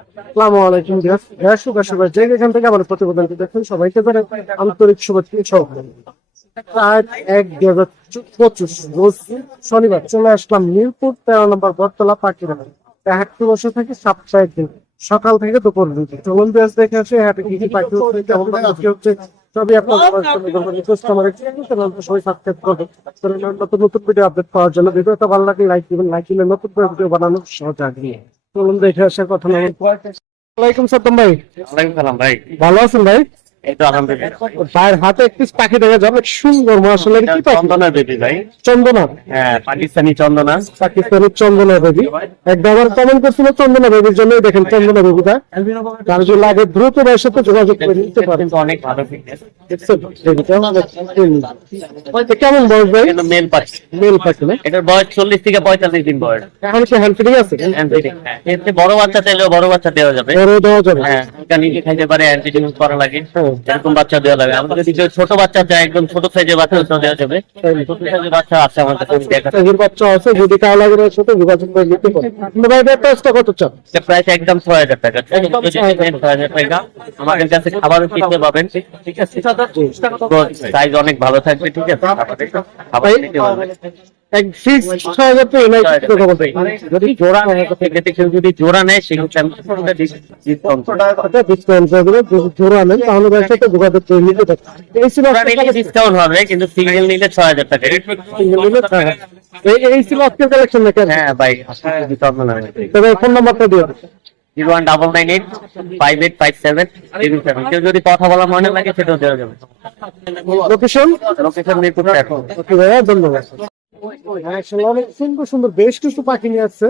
আসসালামু আলাইকুম দিয়াস দেশ ও দেশের যে যেখান থেকে আমার প্রতিবেদনটি দেখুন সবাইকে জানাই আন্তরিক সকাল থেকে দুপুর দেশ দেখে আসে কি হচ্ছে করবেন। নতুন নতুন ভিডিও আপডেট পাওয়ার জন্য ভিডিওটা ভালো লাগলে লাইক দিবেন লাইক নতুন ভিডিও বানানোর সহজ আগ্রহী চলুন দেখে আসার কথা নয়। ওয়ালাইকুম সালাম ভাই। ওয়ালাইকুম সালাম ভাই। ভালো আছেন ভাই? আলহামদুলিল্লাহ। ভাইয়ের হাতে একটি পাখি দেখা অনেক সুন্দর মাসাল কি চন্দনা বেবি ভাই। চন্দনা? হ্যাঁ পাকিস্তানি চন্দনা। পাকিস্তানের চন্দনা বেবি একবার কমেন্ট করছিল চন্দনা বেবির জন্যই। দেখেন চন্দনা বেবিটা তার যদি লাগে দ্রুত ভাইয়ের সাথে যোগাযোগ করে নিতে পারেন। কিন্তু অনেক ভালো ফিটনেস কেমন বয়স ভাই? মেল পাচ্ছি মেল পাখি না? এটার বয়স চল্লিশ থেকে পঁয়তাল্লিশ দিন বয়স। এখন কি হ্যান্ড ফ্রি আছে? Anesthetic, হ্যাঁ। বড় বাচ্চা চাইলেও বড় বাচ্চা দেওয়া যাবে। বড় দেওয়া যাবে। হ্যাঁ। এটা নিজে খাইতে পারে অ্যান্টিডিউস করা লাগে। এরকম বাচ্চা দেওয়া লাগে। আমাদের যদি ছোট বাচ্চা চায় একদম ছোট সাইজের বাচ্চা দেওয়া যাবে। ছোট সাইজের বাচ্চা আছে আমার কাছে দেখা বাচ্চা আছে যদি কালো লাগে সাথে যোগাযোগ করে নিতে এটার প্রাইসটা কত চান? প্রাইস একদম ছয় হাজার টাকা। ছয় হাজার টাকা আমাদের কাছে খাবারও কিনতে পাবেন। ঠিক আছে। সাইজ অনেক ভালো থাকবে ঠিক আছে? খাবার নিতে পারবেন। যদি জোড়া নেয় সেক্ষেত্রে কেউ যদি জোড়া নেয় সেক্ষেত্রে জোড়া তাহলে ভাই যোগাযোগ করে নিতে ডিসকাউন্ট হবে কিন্তু সিঙ্গেল নিলে ছয় হাজার টাকা single নিলে ছয় হাজার। এই এই ছিল আজকের কালেকশন নাকি হ্যাঁ ভাই তবে ফোন নাম্বারটা দিও। Zero one double nine eight five eight five seven zero seven. কেউ যদি কথা বলা মনে লাগে সেটাও দেওয়া যাবে। লোকেশন লোকেশন মিরপুর ধন্যবাদ। হ্যাঁ, অনেক সুন্দর সুন্দর বেশ কিছু পাখি নিয়ে আসছে।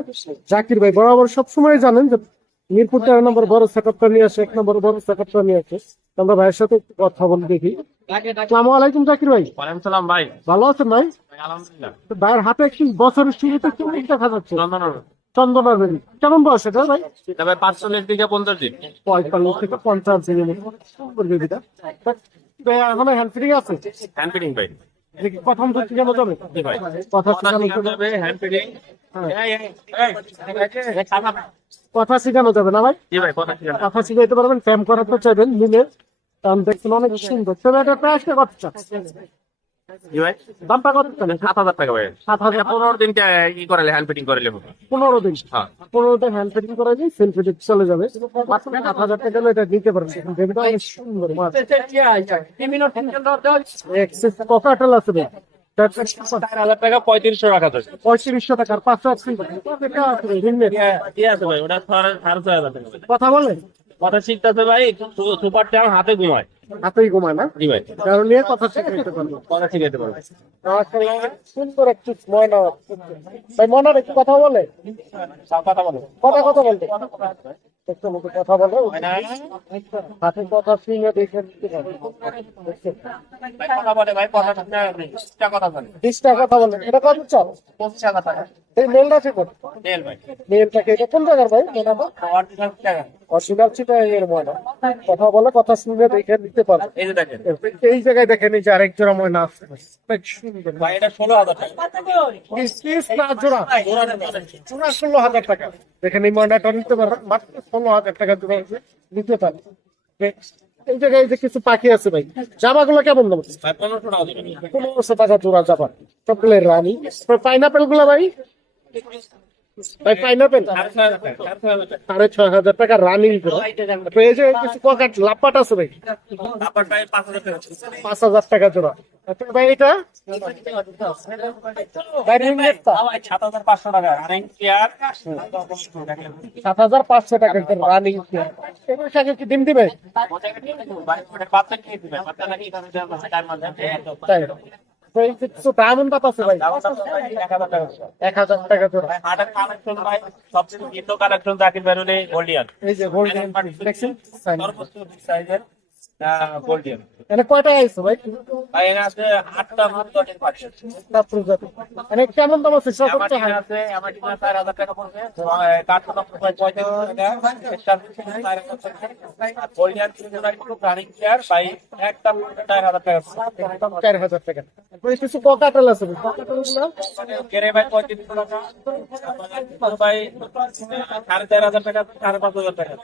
জাকির ভাই বরাবর সবসময় জানেন যে মিরপুর তেরো নম্বর বড় সেটআপটা নিয়ে আসে এক নম্বর বড় সেটআপটা নিয়ে আসে। আমরা ভাইয়ের সাথে একটু কথা বলে দেখি। আসসালামু আলাইকুম জাকির ভাই। ওয়ালাইকুম সালাম ভাই। ভালো আছেন ভাই? আলহামদুলিল্লাহ। ভাইয়ের হাতে একটি বছরের শুরুতে কেমন দেখা যাচ্ছে। চন্দনার বেবি কেমন বয়স এটা ভাই? তবে পাঁচচল্লিশ থেকে পঞ্চাশ দিন। পঁয়তাল্লিশ থেকে পঞ্চাশ সুন্দর বেবিটা। ভাই এখন হ্যান্ড ফ্রি আছে? হ্যান্ড ফিটিং ভাই। এটা প্রথম তো ঠিকানা যাবে? কথা কথা শেখানো যাবে হ্যান্ড কথা শেখানো যাবে না ভাই? কথা শিখাইতে পারবেন ফ্যাম করাতে চাইবেন মিলে। কারণ দেখছেন অনেক সুন্দর। তবে এটা প্রাইসটা কত ভাই দামটা কত চান সাত হাজার টাকা ভাই সাত হাজার পনেরো দিন ই করালে হ্যান্ড ফিটিং করে পনেরো দিন হ্যাঁ পনেরোটা হ্যান্ড ফিটিং করা যায় ফিটিং চলে যাবে সাত হাজার টাকা এটা নিতে পারবেন বেবিটা অনেক সুন্দর মাছ এক্সেস কত আটাল আছে ভাই টাকা পঁয়ত্রিশশো টাকার পাঁচশো। কথা বলে কথা শিখতেছে ভাই সুপার ট্যাম হাতে ঘুমায় হাতেই ঘুমায় না। জি ভাই কারণ নিয়ে কথা শিখাইতে পারব কথা শিখাইতে পারবে সুন্দর একটু ময়না ভাই ময়নার একটু কথা বলে। কথা বলো। কথা কথা বলতে। একটু মুখে কথা বলে। হাতে কথা শুনে দেখে নিতে পারবে। দেখছেন? ভাই কথা বলে ভাই কথা কথা বলে বিশটা কথা বলে। এটা কত চাও? পঁচিশ হাজার টাকা এই মেলটা ঠিক করে ভাই। মেলটাকে এটা কোন জায়গার ভাই? মেলাটা আট টাকা অসুবিধা ছিল এর ময়না। কথা বলে কথা শুনে দেখে নিতে পারবে। এই যে দেখেন। এই জায়গায় দেখেন এই যে আরেক জোড়া ময়না আছে বেশ সুন্দর। ভাই এটা ষোলো হাজার টাকা। জোড়া। জোড়া ষোলো হাজার টাকা। দেখেন এই ময়নাটা নিতে পারবেন মাত্র ষোলো হাজার টাকা জোড়া নিতে পারেন। এই জায়গায় যে কিছু পাখি আছে ভাই। জামাগুলো কেমন দাম? পনেরোশো টাকা জোড়া জামা। চকলের রানী। পাইনাপেলগুলো ভাই? ভাই সাড়ে ছয় হাজার টাকা রানিং করে এই যে কিছু পকেট লাপাট আছে ভাই পাঁচ হাজার টাকা জোড়া। আচ্ছা ভাই এটা? ভাই সাত হাজার পাঁচশো টাকা রানিং সাত হাজার পাঁচশো টাকা রানিং এগুলো সাথে কি ডিম দিবে? কিছু ডায়মন্ড কাপ আছে ভাই। এক হাজার টাকা জোড়া হাটের কালেকশন ভাই সবচেয়ে কালেকশন জাকির বেরোলে গোল্ডিয়ান এই যে গোল্ডিয়ান দেখছেন? সর্বোচ্চ সাইজের গোল্ডিয়ান এখানে কয়টা আইছো ভাই? ভাই এখানে আছে আটটা মতনের পাশে আটটা প্রজাতি এখানে কেমন দাম আছে? সব আমার টিম আছে আমার টিম চার হাজার টাকা পড়বে। রানিং প্লেয়ার ভাই একটা কিছু ককাটেল আছে। ককাটেল না কেরে ভাই পঁয়ত্রিশ টাকা ভাই সাড়ে চার হাজার টাকা টাকা।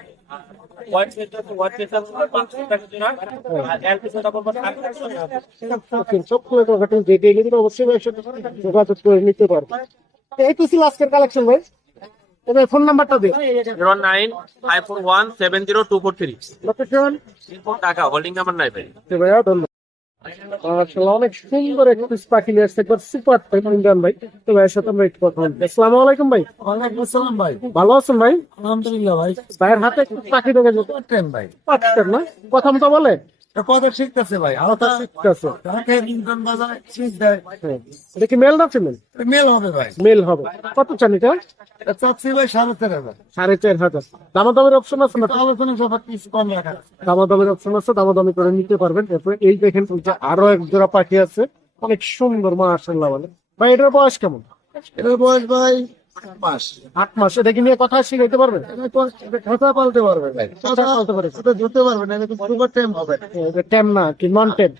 চারশো টাকা যেটি কিন্তু অবশ্যই যোগাযোগ করে নিতে পারবে। এই তো ছিল আজকের কালেকশন ভাই। এবার ফোন নাম্বারটা দিন zero nine five four one seven zero two four three. Location টাকা হোল্ডিং নাম্বার নাই ভাই। ধন্যবাদ। অনেক সুন্দর একটা পাখি নিয়ে আসছে। একবার সুপার টাইপ ভাই। তো ভাইয়ের সাথে আমরা একটু কথা বলব। আসসালামু আলাইকুম ভাই। ওয়ালাইকুম আসসালাম ভাই। ভালো আছেন ভাই? আলহামদুলিল্লাহ ভাই। ভাইয়ের হাতে একটু পাখি যেত ভাই। না? কথা মতো বলে? কথা শিখতেছে ভাই আলাদা ঠিক আছে তাকে বাজারে সিজ দেয়। হ্যাঁ। এটা কি মেল না ফিমেল? মেল হবে ভাই। মেল হবে। কত চান এটা? চাচ্ছি ভাই সাড়ে চার হাজার। সাড়ে চার হাজার। দামাদামের অপশন আছে না? আলোচনা সবার কিছু কম রাখা। দামাদামের অপশন আছে দামাদামি করে নিতে পারবেন। এরপরে এই দেখেন আরও এক জোড়া পাখি আছে। অনেক সুন্দর মা আসাল্লাহ বলে। ভাই এটার বয়স কেমন? এটার বয়স ভাই মাস। আট মাস। এটা কি নিয়ে কথা শিখাইতে পারবেন এটা তো- এটা কথা পালতে পারবে। কথা বলতে পারে এটা ধরতে পারবে না এটা সুপার টাইম হবে। টেম না কি নন টেম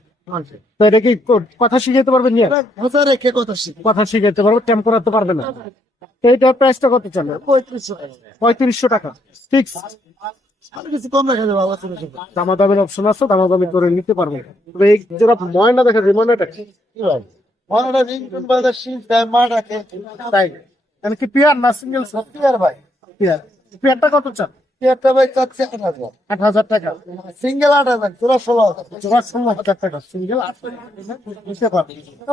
তো এটা কি কথা শিখাইতে পারবেন নিয়ে? কথা রেখে কথা শিখবে। কথা শিখাইতে পারবে টেম করাতে পারবে না। এইটার প্রাইসটা কত চান? পঁয়ত্রিশশো টাকা। পঁয়ত্রিশশো টাকা। ফিক্স আর কিছু কম যাবে দামাদামের অপশন আছে দামাদামি করে নিতে পারবেন তবে এই যেটা ময়না দেখা যায় ময়নাটা কি কি ভাই? অনেকটা ইন্টার্ন বাজার সিজ দেয় মা রাখে তাই। মানে কি পিয়ার না সিঙ্গেল আর ভাই। পিয়ার? পিয়ারটা কত চান? ভাই চাচ্ছে আট হাজার। আট হাজার টাকা। সিঙ্গেল আট হাজার ষোলো হাজার। ষোলো হাজার টাকা। সিঙ্গেল আট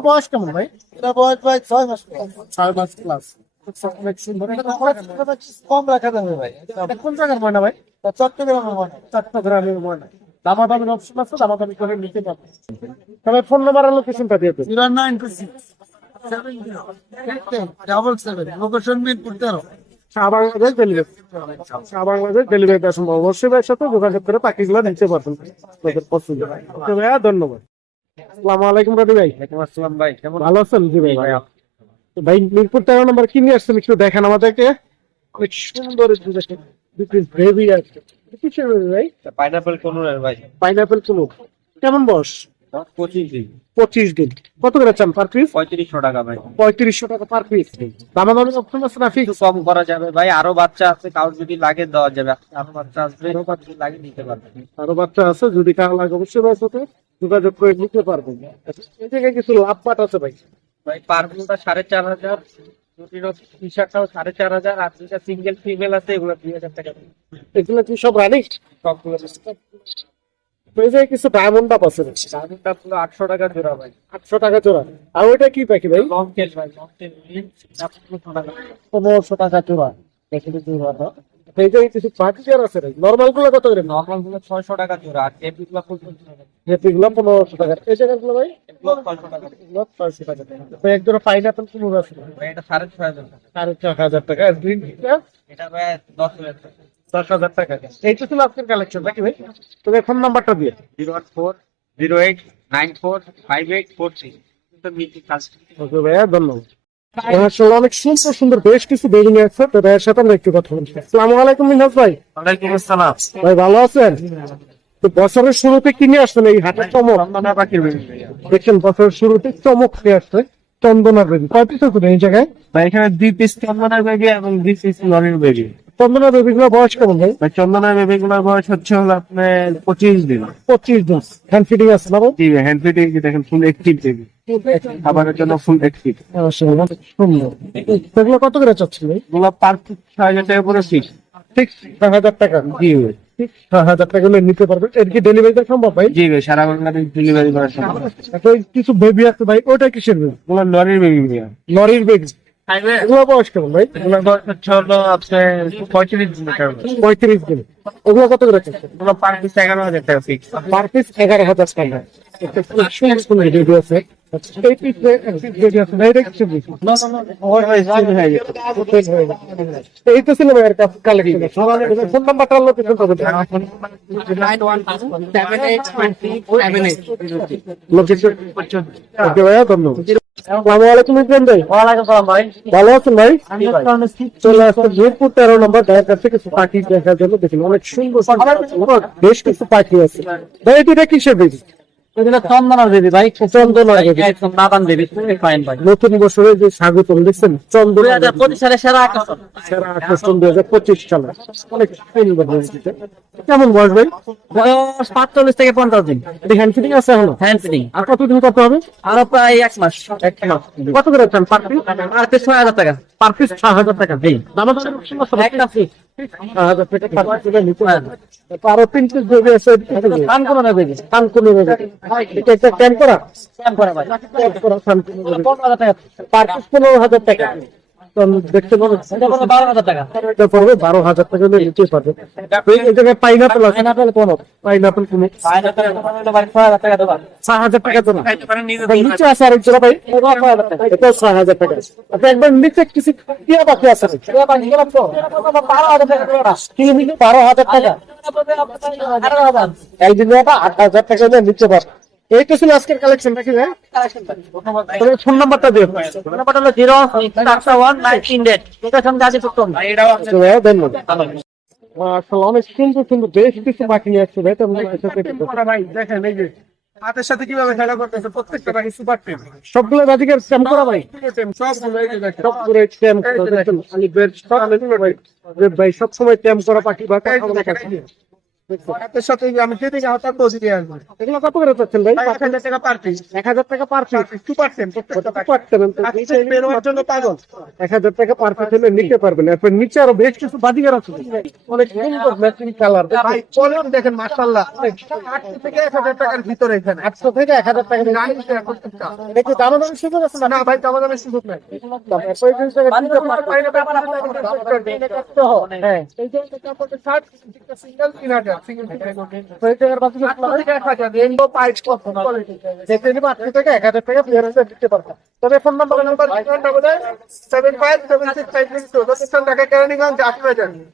বয়স কেমন ভাই? এটা বয়স ভাই ছয় মাস ছয় মাস কিছু কম রাখা যাবে ভাই। কোন জায়গার ময়না ভাই? চট্টগ্রামের মনে হয়। চট্টগ্রামের ময়না। দামাদামির অপশন আছে দামাদামি করে নিতে পারবেন। তবে ফোন নাম্বার আর লোকেশনটা দিয়ে zero nine two six double seven location Mirpur তেরো বাংলাদেশ ডেলিভারি বাংলাদেশ ডেলিভারি দেওয়ার অবশ্যই ভাইয়ের সাথে যোগাযোগ করে পাখিগুলো নিতে পারবেন পছন্দ ভাইয়া ধন্যবাদ আসসালামু আলাইকুম রবি ভাই? আসসালাম ভাই কেমন ভালো আছেন জি ভাই ভাই মিরপুর তেরো নম্বর কি নিয়ে আসছেন একটু দেখান আমাদেরকে অনেক সুন্দর গ্রেভি আছে ভাই পাইনাপেল ভাই পাইনাপেল কেমন বস? পঁচিশ দিন। কত করে চান পার পিস পঁয়ত্রিশশো টাকা ভাই। পঁয়ত্রিশশো টাকা পার পিস দামাদামি অপশন আছে না ফিক্স কম করা যাবে ভাই। আরও বাচ্চা আছে কারোর যদি লাগে দেওয়া যাবে। আরও বাচ্চা আসবে আরও বাচ্চা লাগে নিতে পারবে। আরও বাচ্চা আছে যদি কারও লাগে অবশ্যই ভাই সাথে যোগাযোগ করে নিতে পারবেন। এই জায়গায় কিছু লাভ পাট আছে ভাই? ভাই পারফিউমটা সাড়ে চার হাজার টি শার্টটাও সাড়ে চার হাজার আর দুটা সিঙ্গেল ফিমেল আছে এগুলো দুই হাজার টাকা। এগুলো কি সব রানিং সবগুলো জায়গায় কিছু ডায়মন্ড আপ আছে। দামিটা পুরো আটশো টাকা জোড়া ভাই। আটশো টাকা জোড়া। আর ওইটা কি পাখি ভাই? লং টেল ভাই লং টেল পনেরোশো টাকা। পনেরোশো টাকা জোড়া। জোড়াটা কিছু পাখি আর আছে নর্মালগুলো কত করে? নর্মালগুলো ছয়শো টাকা জোড়া আরগুলো হেপি গুলো পনেরোশো টাকা। এই ভাই? ছয়শো টাকা। এক জোড়া পাইনাপেল কুমড়ো আছে। এটা সাড়ে ছয় হাজার টাকা। সাড়ে চার হাজার টাকা। গ্রিন এটা ভাই দশ হাজার টাকা। দশ হাজার টাকা। এইটা ছিল আজকের কালেকশন নাকি ভাই? তবে ফোন নাম্বারটা দিয়ে zero one four zero eight nine four five eight four three. Okay ভাইয়া ধন্যবাদ। অনেক সুন্দর সুন্দর বেশ কিছু বেরিং আছে তো ভাইয়ের সাথে আমরা একটু কথা বলছি আসসালামু আলাইকুম মিনহাজ ভাই। ওয়ালাইকুম আসসালাম। ভাই ভালো আছেন? তো বছরের শুরুতে কি নিয়ে আসছেন এই হাটের চমক? দেখছেন বছরের শুরুতে চমক নিয়ে আসছে চন্দনার বেবি। কয় পিস আছে এই জায়গায়? এখানে দুই পিস চন্দনার বেবি এবং দুই পিস লরির বেবি। চন্দনার বেবি গুলো বয়স কেমন ভাই? ভাই চন্দনার বেবি গুলোর বয়স হচ্ছে হলো আপনার পঁচিশ দিন। পঁচিশ দিন। হ্যান্ড ফিটিং আছে না জি হ্যান্ড ফিটিং দেখেন ফুল একটিভ বেবি খাবারের জন্য ফুল আসলে সুন্দর। সেগুলো কত করে চাচ্ছেন ভাই? গুলো পার ছয় হাজার টাকা করে ফিক্স ঠিক ছয় হাজার টাকা? জি হাজার টাকা হলে নিতে পারবেন। এর কি ডেলিভারি সম্ভব ভাই? জি ভাই সারা বাংলাদেশ ডেলিভারি করা সম্ভব। কিছু বেবি আছে ভাই ওটা কিসের বেবি লরির বেবি লরির বেবি বয়স কেমন ভাই এগুলো বয়স হচ্ছে হলো আপনার পঁয়ত্রিশ দিন পঁয়ত্রিশ দিন। ওগুলো কত করে পার পিস এগারো হাজার টাকা ফিক্স পার পিস এগারো হাজার টাকা। একটা খুব সুন্দর রেডিও আছে এই পিসে রেডিও আছে ডাইরেক্ট ছবি এই তো ছিল ভাইয়ের কালেকশন ফোন নাম্বারটা লোকেশন কবে লোকেশন ওকে ভাইয়া ধন্যবাদ। আসসালামু আলাইকুম ইব্রাহিম ভাই। ভালো আছেন ভাই? চলে আসছে মিরপুর তেরো নম্বর ঢাকা থেকে কিছু পাখি দেখার জন্য দেখুন অনেক সুন্দর বেশ কিছু পাখি আছে। ভাই এটা কিসের বেবি চন্দনা দেবী ভাই চন্দনা দেবী। নাদান দেবী খুবই ফাইন ভাই। নতুন বছরে যে স্বাগতম দেখছেন? দুই চন্দনা হাজার দেবী। পঁচিশ সালে সেরা আকর্ষণ। সেরা আকর্ষণ দুই হাজার পঁচিশ সালে। অনেক সুন্দর হয়েছে কেমন বয়স ভাই? বয়স পাঁচচল্লিশ থেকে পঞ্চাশ দিন। এটা হ্যান্ড ফিটিং আছে এখনও? হ্যান্ড ফিটিং আর কতদিন করতে হবে? আরও প্রায় এক মাস। এক মাস। কত করে পার আর পিস ছয় হাজার টাকা। পার পিস ছয় হাজার টাকা দিই আরও তিন পিস আছে এটা একটা ক্যাম্প করা করে ভাই পনেরো হাজার টাকা। পার পিস পনেরো হাজার টাকা। তো আমি দেখতে পাবো এটা পড়বে বারো হাজার টাকা। এটা পড়বে বারো হাজার টাকা হলে নিতে পারবে। এই জায়গায় পাইনাপেল আছে। পাইনাপেল কোন? পাইনাপেল কোনো? ছয় হাজার টাকা ছয় হাজার টাকা দেবা ছয় হাজার টাকা তো না খাইতে পারেন নিজে ভাই, নিচে আছে আরেক জোড়া ভাই ছয় হাজার টাকা। এটা ছয় হাজার টাকা। আপনি একবার নিচে কিছু টিয়া পাখি আছে। বারো হাজার টাকা একদিন আট হাজার টাকা হলে নিচে পার এই তো ছিল আজকের কালেকশন নাকি ফোন নাম্বারটা দিও নাম্বারটা হলো জিরো চারশো ওয়ান নাইন তিন ডেট আচ্ছা ভাইয়া ধন্যবাদ। মাশাআল্লাহ অনেক সুন্দর সুন্দর বেশ কিছু পাখি নিয়ে আসছে ভাই তুমি সাথে ভাই দেখেন এই যে হাতের সাথে কীভাবে খেলা করতেছে প্রত্যেকটা ভাই সুপার টিম সবগুলো বাজিকার স্ট্যাম্প ভাই? স্ট্যাম্প ভাই। সব সময় স্ট্যাম্প করা পাখি বা বলা সাথে আমি যেদিকে হঠাৎ বসে দিয়ে আসব। এগুলো কত করে চাচ্ছেন ভাই? এক হাজার টাকা পার পিস এক হাজার টাকা পার পিস বের হওয়ার জন্য পাগল। এক হাজার টাকা পার পিস হলে নিতে পারবেন। এরপর নিচে আরও বেশ কিছু বাজিকার আছে। অনেক সুন্দর ম্যাচিং কালার ভাই চলুন দেখেন মাশাআল্লাহ। আটশো থেকে এক হাজার টাকার ভিতরে এখানে। আটশো থেকে এক হাজার টাকা একটু দাম দাম সুযোগ আছে না ভাই দামা দামের সুযোগ নাই। এই যে কাপড়ের শার্ট সিঙ্গেল তিন হাজার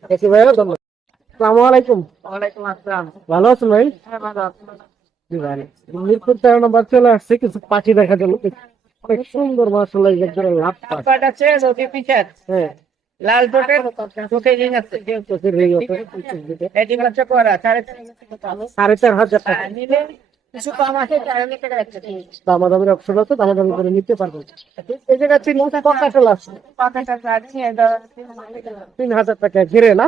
দেখি আলাইকুম ভালো আছেন ভাই আসছে পাখি দেখার জন্য অনেক সুন্দর মাছ লাভ পাখি আছে হ্যাঁ লাল টোটের চোখে রিং আছে। এটি মাত্র করা সাড়ে। সাড়ে চার হাজার টাকা। নিলে কিছু কম আছে চার হাজার টাকা একটা দামাদামের অপশন আছে দামাদামি করে নিতে পারবেন এই জায়গায় তিন চলে আসছে হাজার টাকা। তিন হাজার টাকা। ঘিরে না?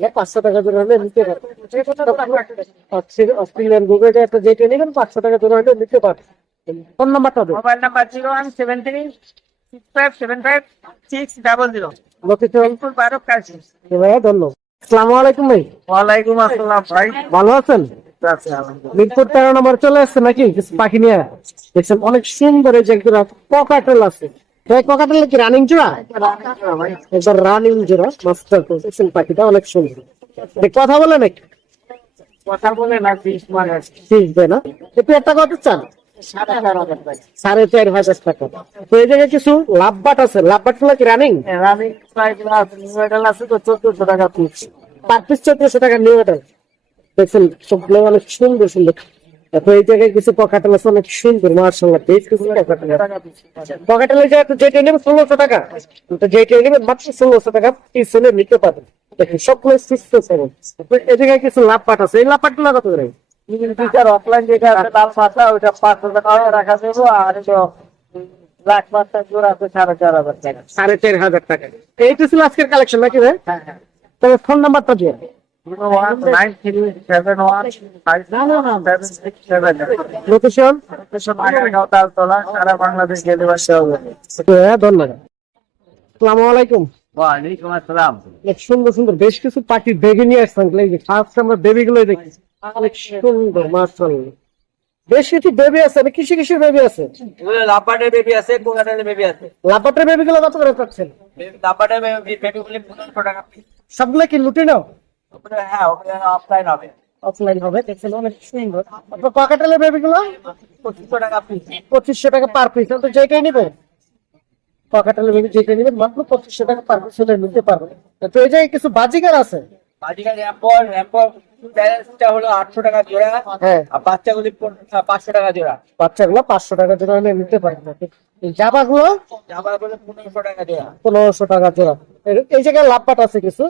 এগুলো পাঁচশো টাকা জোড়া এগুলো পাঁচশো টাকা জোড়া হলে নিতে পারবেন যে কোনো জোড়া পাঁচশো টাকা। অস্ট্রেলিয়ান অস্ট্রেলিয়ান একটা যেটা নেবেন পাঁচশো টাকা জোড়া হলে নিতে পারবেন ফোন নাম্বারটা mobile number zero one seven three six five seven five six double zero. Location বারো ভাইয়া ধন্যবাদ। আসসালামু আলাইকুম ভাই। ওয়ালাইকুম আসসালাম ভাই। ভালো আছেন? মিরপুর তেরো নম্বর চলে আসছে নাকি? পাখি নিয়ে। দেখছেন অনেক সুন্দর এই যে ককাটেল আছে। তো এই ককাটেল কি রানিং জোড়া একবার রানিং জোড়া মাস্টার দেখছেন পাখিটা অনেক সুন্দর। কথা বলে নাকি? কথা বলে না শিখবে না? একটু একটা কথা চান? সাড়ে চার হাজার টাকা। তো এই জায়গায় কিছু লাভবাট আছে? লাভবাটগুলো কি রানিং? রানিং আছে নিউ তো চোদ্দশো টাকা পিস পার পিস চোদ্দশো টাকা ওঠেন দেখছেন সবগুলো অনেক সুন্দর সুন্দর। তারপর এই জায়গায় কিছু পকেটেল আছে অনেক সুন্দর মার্শাল্লাহ বেশ কিছু পকেটেল যে যেটা নেবে ষোলোশো টাকা। তো যেটা নেবে মাত্র ষোলোশো টাকা হলে নিতে পারবেন। দেখুন সবগুলো সুস্থ এই জায়গায় কিছু লাভ পাট আছে এই লাভ পাটগুলো কত করে? টিচার অফলাইন যেটা আছে লাল পাতা ওইটা পাঁচ হাজার টাকা রাখা দেবো আর লাখ পাঁচটা জোড়া আছে সাড়ে চার হাজার টাকা। সাড়ে চার হাজার টাকা। এইটা ছিল আজকের কালেকশন নাকি ভাই? হ্যাঁ হ্যাঁ। তবে ফোন নাম্বারটা দিয়ে zero one nine three seven one five seven six seven location Agargaon Taltala সারা বাংলাদেশ ডেলিভারি দেওয়া হবে হ্যাঁ ধন্যবাদ। আসসালামু আলাইকুম। ওয়ালাইকুম আসসালাম। অনেক সুন্দর সুন্দর বেশ কিছু পাখি বেগে নিয়ে আসছেন। এই যে ফার্স্ট আমরা বেবি গুলো দেখি অনেক সুন্দর মার্শাল্লাহ বেশ কিছু বেবি আছে না কিসে কিসের বেবি আছে? এগুলো লাপাটের বেবি আছে কোকাটের বেবি আছে। লাপাটের বেবি গুলো কত করে পাচ্ছেন? লাপাটের বেবি বেবিগুলি পনেরোশো টাকা। piece। সবগুলো কি লুটে নাও? ওগুলো হ্যাঁ ওগুলো অফলাইন হবে। অফলাইন হবে দেখছেন অনেক সুন্দর আপনার পকেটের বেবি পঁচিশশো টাকা পিস পঁচিশশো টাকা পার পিস তো যেটাই নিবে। পকেটের বেবি যেটাই নিবেন মাত্র পঁচিশশো টাকা পার পিস হলে নিতে পারবে। তো এই জায়গায় কিছু বাজিকার আছে? বাজিকার র্যাম্পর র্যাম্পর ব্যালেন্সটা হলো আটশো টাকা জোড়া হ্যাঁ। আর বাচ্চাগুলি পাঁচশো টাকা জোড়া। বাচ্চাগুলো পাঁচশো টাকা জোড়া হলে নিতে জামাগুলো? জামাগুলো পনেরোশো টাকা জোড়া। পনেরোশো টাকা জোড়া। এই- এই জায়গায় লাভপাট আছে কিছু?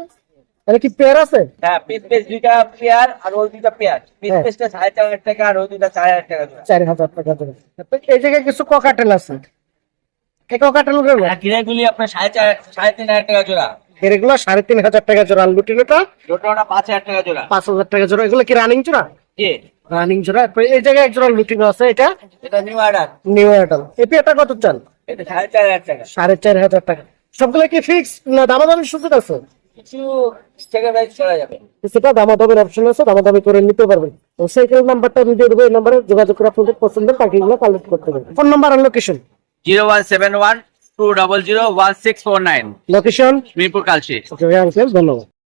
মানে কি পেয়ার আছে? হ্যাঁ পিস পিস দুইটা পেয়ার আর ওই দুইটা পেয়ার পিস হ্যাঁ। পিসটা সাড়ে চার হাজার টাকা আর ওই দুইটা চার হাজার টাকা চার হাজার টাকা এই জায়গায় কিছু ককাটেল আছে। এই ককাটেলগুলো? আর কিনাগুলি আপনার সাড়ে চার সাড়ে তিন হাজার টাকা জোড়া। এগুলো সাড়ে তিন হাজার টাকা জোড়া। আর লুটিনোটা পাঁচ হাজার টাকা জোড়া। পাঁচ হাজার টাকা জোড়া। এগুলো কি রানিং জোড়া? জি। রানিং জোড়া। এই জায়গায় এক জোড়া লুটিনো আছে। এটা? এটা নিউ অর্ডার নিউ এপি এটা কত চান? এটা সাড়ে চার হাজার টাকা। সাড়ে চার হাজার টাকা। সবগুলো কি ফিক্স না দামাদামি সুযোগ আছে? কিছু থেকে প্রাইস যাবে। সেটা দামাদামির অপশন আছে দামাদামি করে নিতে পারবেন। তো সাইকেল নাম্বারটা আমি দিয়ে দেবো এই নাম্বারে যোগাযোগ করে আপনাদের পছন্দের পাখিগুলো কালেক্ট করতে পারবেন। ফোন নাম্বার আর location zero one seven one two double zero one six four nine. Location Mirpur Kalshi. ধন্যবাদ।